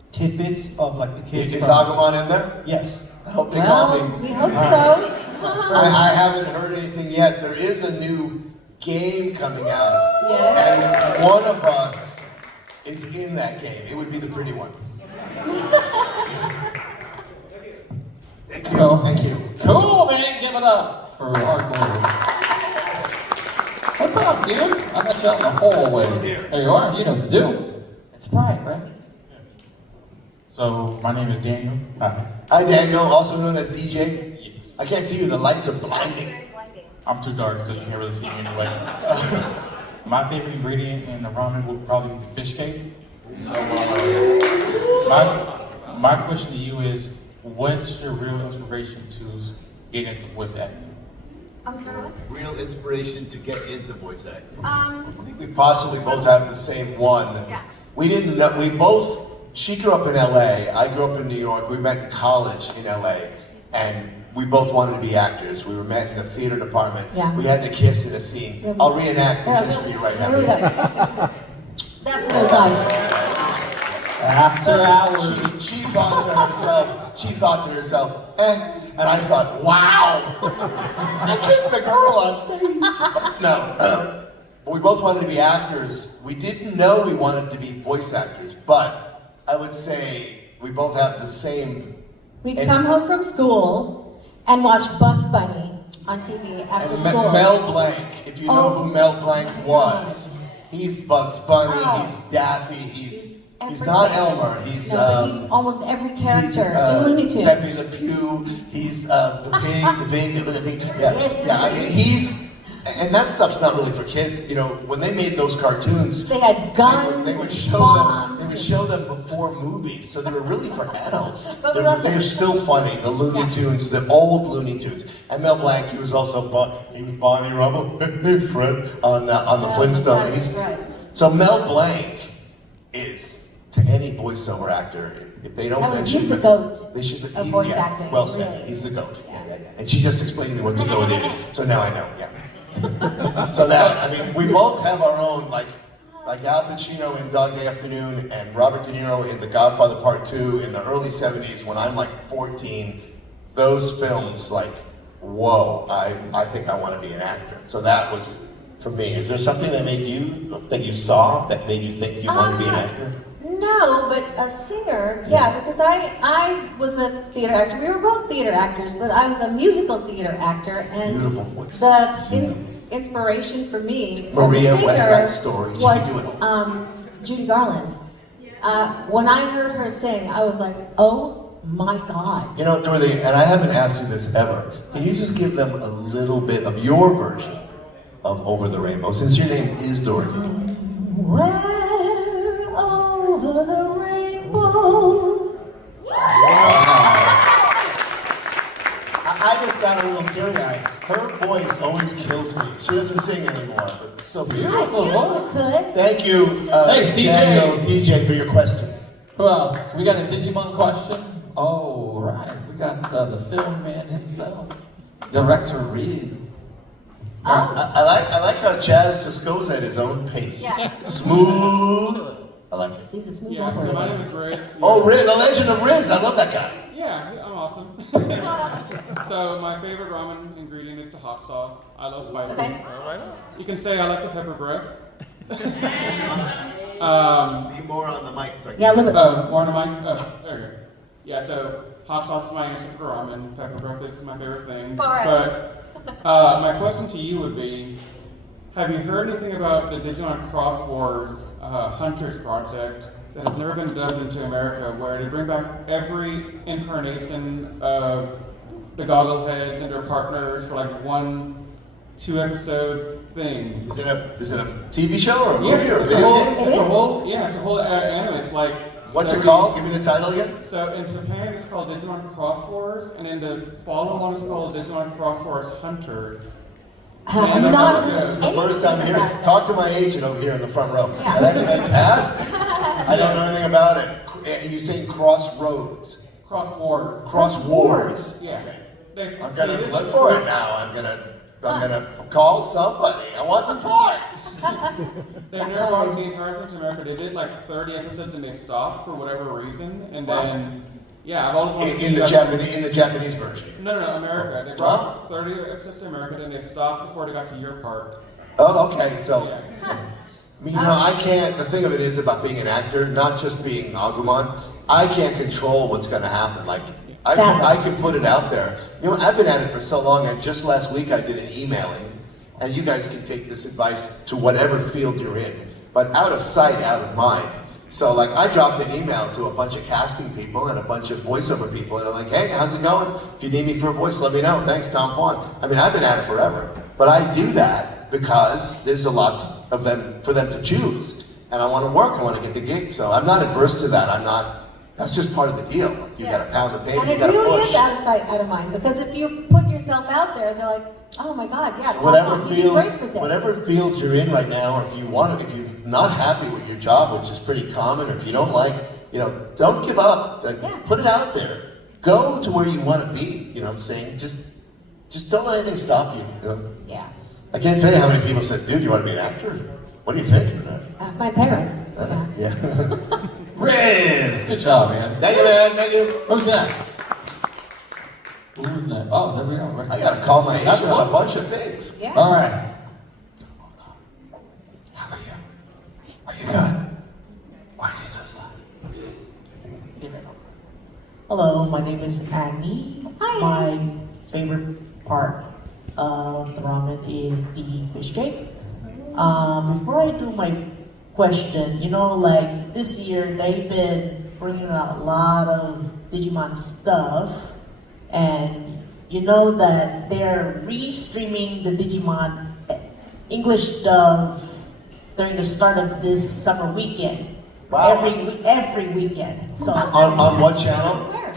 tidbits of like the kids. Is Agumon in there? Yes. I hope they call me. We hope so. I haven't heard anything yet. There is a new game coming out. Yes. And one of us is in that game. It would be the pretty one. Thank you. Cool. Thank you. Cool, man. Give it up for Hardboiled. What's up, dude? I met you out in the hallway. There you are. You know what to do. It's bright, right? So, my name is Daniel. Hi, Daniel, also known as DJ. Yes. I can't see you. The lights are blinding. I'm too dark, so you can't really see me anyway. My favorite ingredient in the ramen would probably be the fish cake. So, my question to you is, what's your real inspiration to get into voice acting? I'm sorry, what? Real inspiration to get into voice acting. I think we possibly both have the same one. Yeah. We didn't know, she grew up in LA, I grew up in New York, we met in college in LA, and we both wanted to be actors. We were met in the theater department. Yeah. We had to kiss in a scene. Yeah. I'll reenact the kiss for you right Here we now. go. That's what it was like. After hours. She thought to herself, and I thought, wow, I kissed a girl on stage. No, but we both wanted to be actors. We didn't know we wanted to be voice actors, but I would say we both have the same. We'd come home from school and watch Bugs Bunny on TV after And school. Mel Blanc, if you know who Mel Blanc was, he's Bugs Bunny, he's Daffy, he's not Elmer, he's he's almost every character in Looney Tunes. Pepe Le Pew, he's the pig, yeah, I mean, and that stuff's not really for kids. You know, when they made those cartoons, they had guns, they would show bombs. them. They would show them before movies, so they were really for adults. But we They loved were them. still funny. The Looney Tunes, the old Looney Tunes, and Mel Blanc. He was also Bonnie Rubble, hey Fred, on the Flintstones. Right. So Mel Blanc is to any voiceover actor. If they don't mention he's the goat they should. of voice acting. Well said. Really. He's the goat. Yeah. And she just explained to me what the goat is, so now I know. Yeah. So that, I mean, we both have our own, like Al Pacino in Dog Day Afternoon and Robert De Niro in The Godfather Part 2 in the early 70s when I'm like 14. Those films, like, whoa, I think I want to be an actor. So that was, for me. Is there something that you saw that made you think you wanted to be an actor? No, but a singer, yeah, because I was a theater actor. We were both theater actors, but I was a musical theater actor, and Beautiful voice. the inspiration for me Maria, as a West Side singer Story. was Judy Garland. When I heard her sing, I was like, oh my God. You know, Dorothy, and I haven't asked you this ever, can you just give them a little bit of your version of Over the Rainbow, since your name is Dorothy? Over the rainbow. I just got a little teary-eyed. Her voice always kills me. She doesn't sing anymore, but so beautiful. Beautiful voice. Thank you, Hey, CJ. Daniel DJ, for your question. Who else? We got a Digimon question? Oh, right. We got the film man himself, Director Riz. I like how Chaz just goes at his own pace. Yeah. Smooth. I like it. He's a smooth Yeah, so my operator. name is Riz. Oh, Riz, the legend of Riz. I love that guy. Yeah, I'm awesome. So my favorite ramen ingredient is the hot sauce. I love spicy. Okay. You can say I like the pepper breath. Be more on the mic. So I can- Yeah, a little bit. More on the mic? There you go. Yeah, so hot sauce is my answer for ramen. Pepper breath is my favorite thing. All right. But my question to you would be, have you heard anything about the Digimon Cross Wars Hunters project that has never been dubbed into America, where they bring back every incarnation of the Goggleheads and their partners for like 1-2 episode thing? Is it a TV show or a movie or a it's a video whole, game? it's a whole anime. It's like What's it called? Give me the title again. So in Japan it's called Digimon Cross Wars, and in the following one is called Digimon Cross Wars Hunters. I'm No, not this is the first time anything hearing. about Talk to my agent over here in the front row. Yeah. That's fantastic. I don't know anything about it. And you're saying Crossroads. Cross Wars. Cross Wars. Yeah. Okay. I'm gonna look for it now. I'm gonna call somebody. I want the part. They never brought the entire thing to America. They did like 30 episodes and they stopped for whatever reason. And then, yeah, I've always wanted to see In the that. Japanese version. No, America. They brought 30 episodes to America, then they stopped before they got to your part. Oh, okay. So. Yeah. You know, I can't, the thing of it is about being an actor, not just being Agumon, I can't control what's going to happen. Like, I can put it out there. You know, I've been at it for so long, and just last week I did an emailing, and you guys can take this advice to whatever field you're in, but out of sight, out of mind. So, like, I dropped an email to a bunch of casting people and a bunch of voiceover people, and I'm like, hey, how's it going? If you need me for a voice, let me know. Thanks, Tom Fahn. I mean, I've been at it forever, but I do that because there's a lot of them for them to choose, and I want to work. I want to get the gig, so I'm not adverse to that. I'm not. That's just part of the deal. You got to pound the pavement. And it you got to really push. is out of sight, out of mind. Because if you put yourself out there, they're like, "Oh my God, yeah, So Tom Fahn, you'd be great for this." whatever fields you're in right now, or if you want, if you're not happy with your job, which is pretty common, or if you don't like, you know, don't give up. Put it out there. Go to where you want to be. You know what I'm saying? Just don't let anything stop you. You know? Yeah. I can't tell you how many people said, "Dude, you want to be an actor? What do you think?" My parents. Yeah. Riz! Good job, man. Thank you, man. Thank you. Who's next? Who's next? Oh, there we go. Right. I gotta call my So that's agent on a close. bunch of things. Yeah. All right. How are you? Are you good? Why are you so sad? Hello, my name is Annie. Hi. My favorite part of the ramen is the fish cake. Before I do my question, you know, like this year they've been bringing out a lot of Digimon stuff, and you know that they're re-streaming the Digimon English dub during the start of this summer weekend. Wow. Every weekend. So On what channel? Where?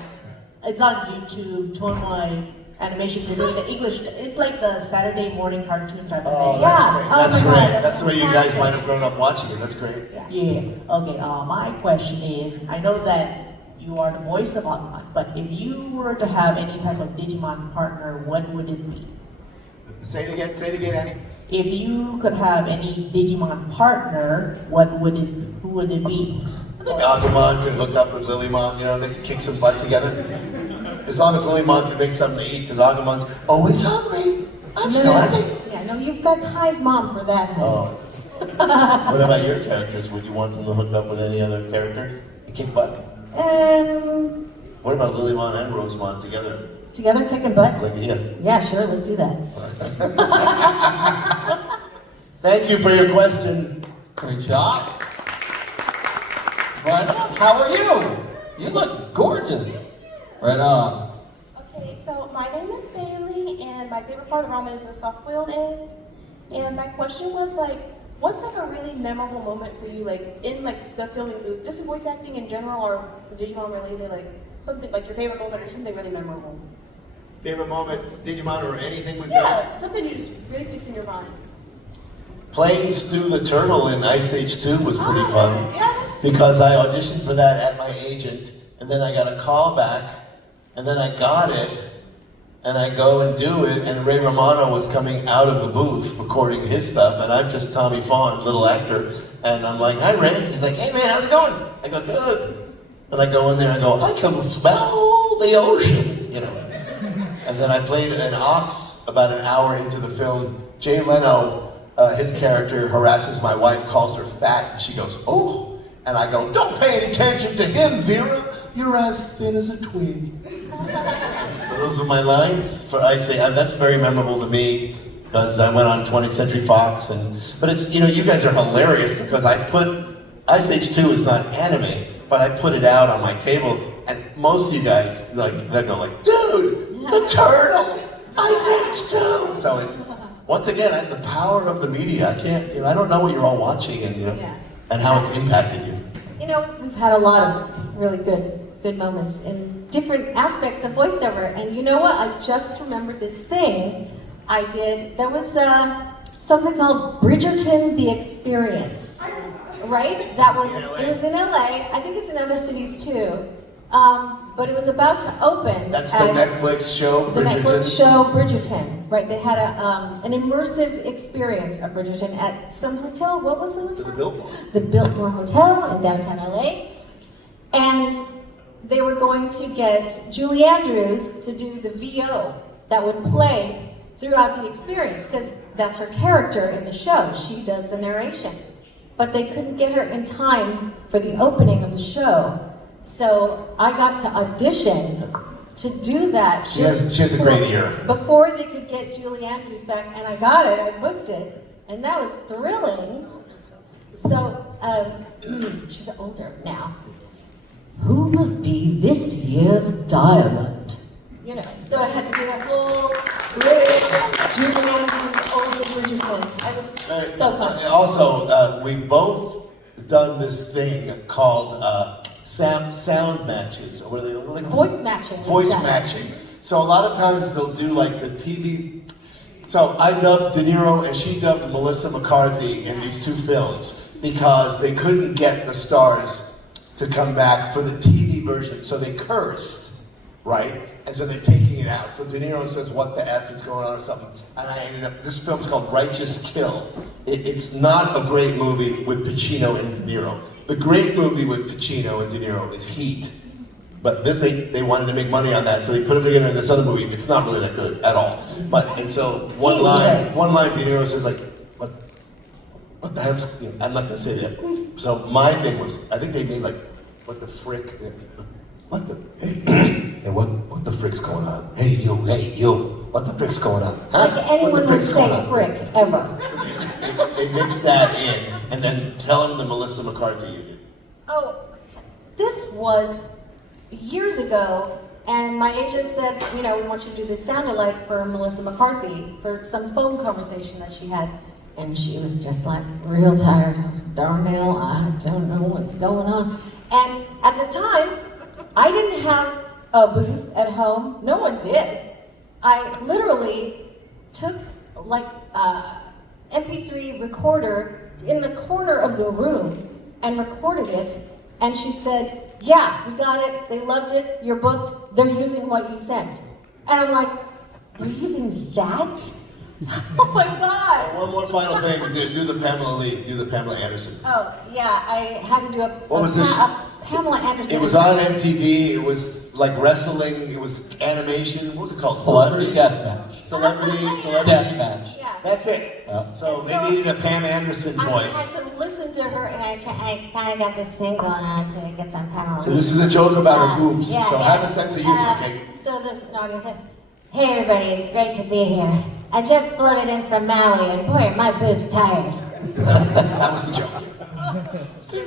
it's on YouTube, Tomoe Animation. They're doing the English. It's like the Saturday morning cartoon type of Oh, thing. that's Yeah. great. Oh my That's God, great. That's the way you guys fantastic. might have grown up watching it. That's great. Yeah. Okay. My question is, I know that you are the voice of Agumon, but if you were to have any type of Digimon partner, what would it be? Say it again. Say it again, Annie. If you could have any Digimon partner, who would it be? I think Agumon could hook up with Lilymon. You know, they could kick some butt together. As long as Lilymon can make something to eat, because Agumon's always hungry. I'm starving. Yeah, no, you've got Ty's mom for that. Oh. What about your characters? Would you want them to hook up with any other character and kick butt? What about Lilymon and Rosemon together? Together kicking butt? Like, yeah. Yeah, sure, let's do that. Thank you for your question. Great job. Right on. How are you? You look gorgeous. Right on. Okay, so my name is Bailey, and my favorite part of the ramen is the soft-boiled egg. And my question was like, what's like a really memorable moment for you, like in like the filming booth, just in voice acting in general, or Digimon related, like something like your favorite moment or something really memorable? Favorite moment, Digimon, or anything with Yeah, something you just really sticks in your mind. Playing Stu the Turtle in Ice Age 2 was pretty fun. Yeah, Because I auditioned for that at my agent, and then I got a call back, and then I got it, and I go and do it, and Ray Romano was coming out of the booth recording his stuff, and I'm just Tommy Fahn, little actor, and I'm like, hi Ray. He's like, hey man, how's it going? I go, good. And I go in there and I go, I can smell the ocean, you know. And then I played an ox about an hour into the film. Jay Leno, his character harasses my wife, calls her fat, and she goes, oh. And I go, don't pay any attention to him, Vera. You're as thin as a twig. So those are my lines for Ice Age. That's very memorable to me because I went on 20th Century Fox. But it's, you know, you guys are hilarious because I put, Ice Age 2 is not anime, but I put it out on my table and most of you guys, like, they go like, dude, the turtle, Ice Age 2. So once again, the power of the media. I can't, you know, I don't know what you're all watching and, you know, and how it's impacted you. You know, we've had a lot of really good moments in different aspects of voiceover. And you know what? I just remembered this thing I did. There was something called Bridgerton the Experience, right? That was, it was in LA. I think it's in other cities too. But it was about to open. That's the Netflix show, Bridgerton? The Netflix show, Bridgerton. Right, they had an immersive experience of Bridgerton at some hotel. What was the hotel? The Biltmore. The Biltmore Hotel in downtown LA. And they were going to get Julie Andrews to do the VO that would play throughout the experience, because that's her character in the show. She does the narration. But they couldn't get her in time for the opening of the show. So I got to audition to do that. She has a great ear. Before they could get Julie Andrews back, and I got it, I booked it, and that was thrilling. So, she's older now. Who will be this year's diamond? You know, so I had to do that whole rich Julie Andrews over Bridgerton. It was so fun. Also, we've both done this thing called sound matches, or what are they like? Voice matching. Voice matching. So a lot of times they'll do like the TV. So I dubbed De Niro and she dubbed Melissa McCarthy in these two films because they couldn't get the stars to come back for the TV version, so they cursed, right? And so they're taking it out. So De Niro says, what the F is going on or something. And I ended up, this film's called Righteous Kill. It's not a great movie with Pacino and De Niro. The great movie with Pacino and De Niro is Heat. But they wanted to make money on that, so they put them together in this other movie. It's not really that good at all. But until one line De Niro says like, what the hell's, you know, I'm not gonna say that. So my thing was, I think they made like, what the frick, hey, what the frick's going on? Hey you, what the frick's going on? Huh? Like anyone would say frick, ever. So they mixed that in, and then tell them the Melissa McCarthy you did. Oh, this was years ago, and my agent said, you know, we want you to do this sound-alike for Melissa McCarthy for some phone conversation that she had. And she was just like real tired. Darnell, I don't know what's going on. And at the time, I didn't have a booth at home. No one did. I literally took like MP3 recorder in the corner of the room and recorded it. And she said, yeah, we got it. They loved it. You're booked. They're using what you sent. And I'm like, they're using that? Oh my God! One more final thing. Do the Pamela Lee. Do the Pamela Anderson. Oh yeah, I had to do a Pamela Anderson. It was on MTV. It was like wrestling. It was animation. What was it called? Celebrity Deathmatch. Celebrity Deathmatch. Yeah. That's it. So they needed a Pam Anderson voice. I had to listen to her, and I kind of got this thing going on to get some Pamela. So this is a joke about her boobs. Yeah, so have a sense of humor, okay? So there's an audience. Hey everybody, it's great to be here. I just floated in from Maui, and boy, are my boobs tired. That was the joke.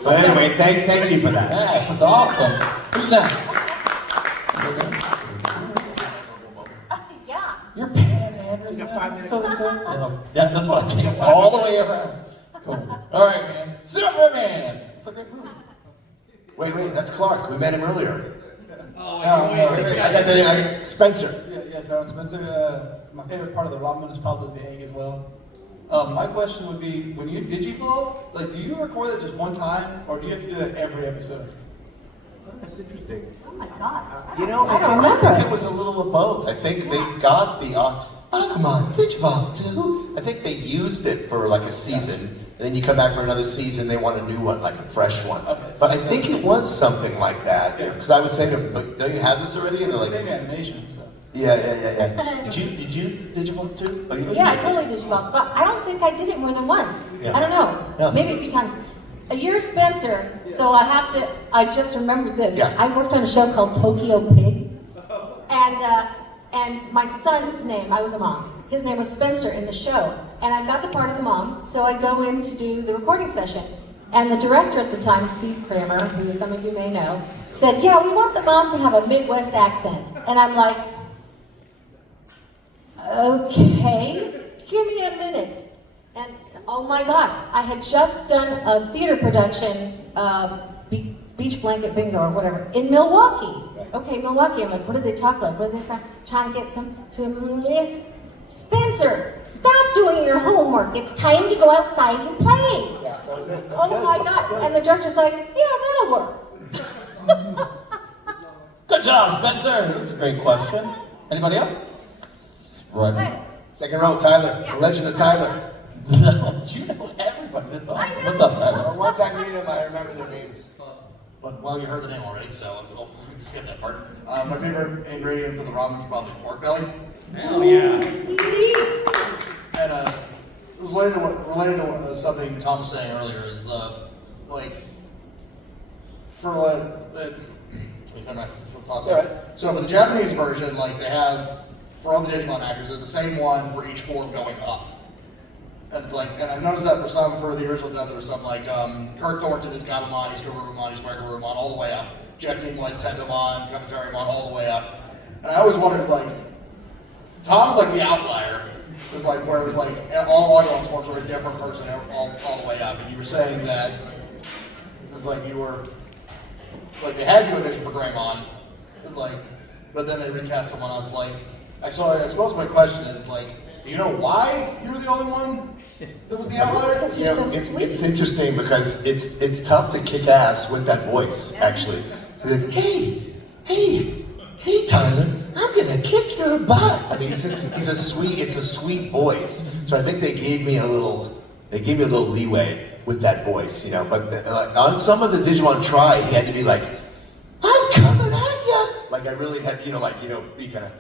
So anyway, thank you for that. Yes, that's awesome. Who's next? Yeah. You're Pam Anderson. Yeah, that's what I came all the way around. Cool. All right, man. Superman. It's a great movie. Wait, that's Clark. We met him earlier. Oh, wait. I got Spencer. so Spencer, my favorite part of the ramen is probably the egg as well. My question would be, when you Digiball, like, do you record that just one time, or do you have to do that every episode? That's interesting. Oh my God. You know, I think it was a little of both. I think they got the Agumon Digiball too. I think they used it for like a season, and then you come back for another season, they want a new one, like a fresh one. Okay, but I think it was something like that. Because I would say to them, like, don't you have this already? And It's they're the like, same animation, so. yeah. Did you Digiball too? Oh, Yeah, I totally Digiball, but I don't think I did it more than once. Yeah. I don't know, Yeah. maybe a few times. You're Spencer, so I just remembered this. Yeah. I worked on a show called Tokyo Pig, and my son's name, I was a mom, his name was Spencer in the show, and I got the part of the mom, so I go in to do the recording session. And the director at the time, Steve Kramer, who some of you may know, said, yeah, we want the mom to have a Midwest accent. And I'm like, okay, give me a minute. And oh my God, I had just done a theater production, Beach Blanket Bingo or whatever, in Milwaukee. Okay, Milwaukee. I'm like, what do they talk like? What do they say? Trying to get some. Spencer, stop doing your homework. It's time to go outside and play. Yeah, that was it. Oh my God! And the director's like, yeah, that'll work. Good job, Spencer. That's a great question. Anybody else? Right. Second row, Tyler. The legend of Tyler. You know everybody. That's awesome. What's up, Tyler? One time meeting them, I remember their names. Well, you heard the name already, so I'll just get that part. My favorite ingredient for the ramen is probably pork belly. Hell yeah. And related to something Tom was saying earlier is so for the Japanese version, like they have, for all the Digimon actors, they're the same one for each form going up. And it's like, and I've noticed that for the original dub, there was some like, Kirk Thornton is Gabumon, he's Garurumon, he's Regularumon, all the way up. Jeff Nimoy's Tentomon, Kabuterimon, all the way up. And I always wondered, like, Tom's like the outlier. It was like, where it was like, all the Agumon forms were a different person all the way up. And you were saying that it was like you were, like they had you audition for Greymon. It was like, but then they recast someone else. Like, I suppose my question is like, do you know why you were the only one that was the outlier? Because you're so sweet. It's interesting because it's tough to kick ass with that voice, actually. Like, hey, Tyler, I'm gonna kick your butt. I mean, it's a sweet voice. So I think they gave me a little leeway with that voice, you know. But on some of the Digimon Try, he had to be like, I'm coming at ya. Like I really had, be kind of,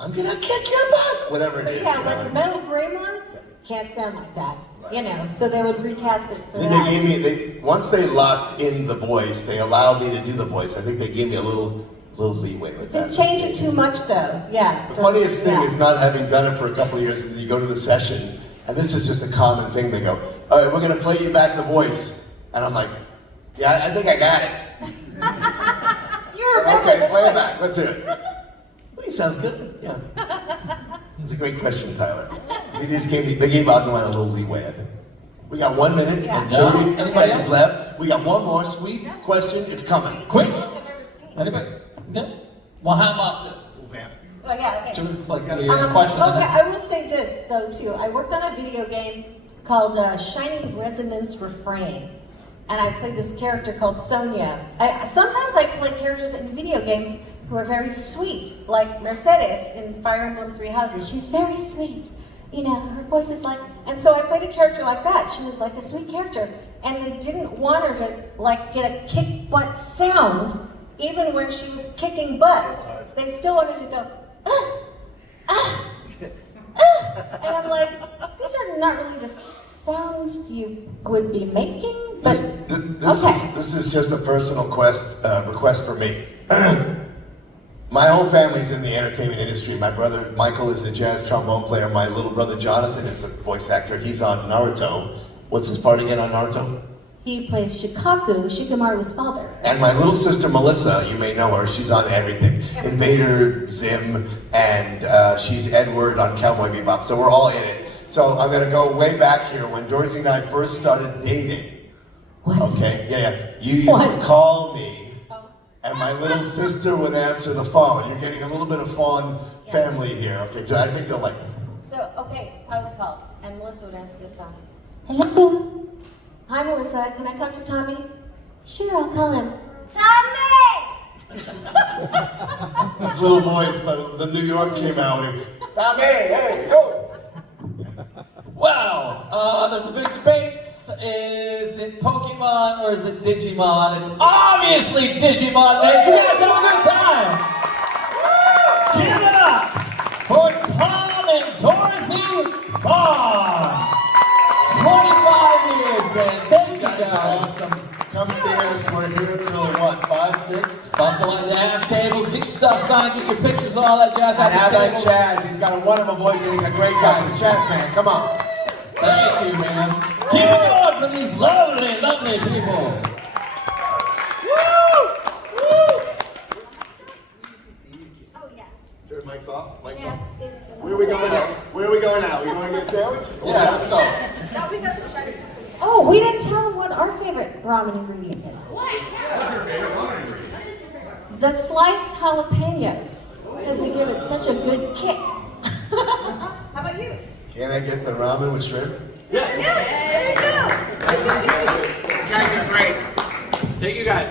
I'm gonna kick your butt, whatever it is. Yeah, like Metal Greymon can't sound like that, you know. So they would recast it for Then that. Once they locked in the voice, they allowed me to do the voice. I think they gave me a little leeway with that. You change it too much, though. Yeah. The funniest thing is not having done it for a couple of years, and then you go to the session, and this is just a common thing. They go, all right, we're gonna play you back the voice, and I'm like, yeah, I think I got it. You're okay, play it back. Let's hear it. Well, he sounds good. Yeah. It's a great question, Tyler. They gave Agumon a little leeway, I think. We got 1 minute and 30 seconds left. We got one more sweet question. It's coming. Quick. Anybody? No? Well, how about this? Well, yeah, okay. So it's like a question. Okay, I will say this, though, too. I worked on a video game called Shiny Resonance Refrain. And I played this character called Sonia. Sometimes I play characters in video games who are very sweet, like Mercedes in Fire Emblem Three Houses. She's very sweet. You know, her voice is like, and so I played a character like that. She was like a sweet character. And they didn't want her to, like, get a kick butt sound, even when she was kicking butt. They still wanted to go, and I'm like, these are not really the sounds you would be making, but This is just a personal request for me. My whole family's in the entertainment industry. My brother Michael is a jazz trombone player. My little brother Jonathan is a voice actor. He's on Naruto. What's his part again on Naruto? He plays Shikamaru's father. And my little sister Melissa, you may know her, she's on everything. Invader, Zim, and she's Edward on Cowboy Bebop. So we're all in it. So I'm gonna go way back here when Dorothy and I first started dating. What? Okay, yeah. You used to call me and my little sister would answer the phone. You're getting a little bit of Fahn family here. Okay, I think they'll like it. So, okay, I would call, and Melissa would answer the phone. Hello? Hi, Melissa. Can I talk to Tommy? Sure, I'll call him. Tommy! His little voice, but the New York came out. And, Tommy, hey, yo! Well, there's a big debate. Is it Pokemon or is it Digimon? It's obviously Digimon, man. You guys have a good time. Give it up for Tom and Dorothy Fahn. 25 years, man. Thank you guys. Awesome. Come see us. We're here till what, 5, 6? Something like that. Have tables. Get your stuff signed. Get your pictures and all that jazz. And have that Chaz. He's got a wonderful voice and he's a great guy. The Chaz man. Come on. Thank you, man. Keep it going for these lovely, lovely people. Woo! Woo! Oh, yeah. Turn mics off. Mics Yes, off. is the Where are we going now? Where are we going now? We going to get a sandwich? Yeah, let's go. No, we got some Chinese food. Oh, we didn't tell them what our favorite ramen ingredient is. What? What's your favorite ramen ingredient? The sliced jalapenos, because they give it such a good kick. How about you? Can I get the ramen with shrimp? Yes, there you go. You guys are great. Thank you guys.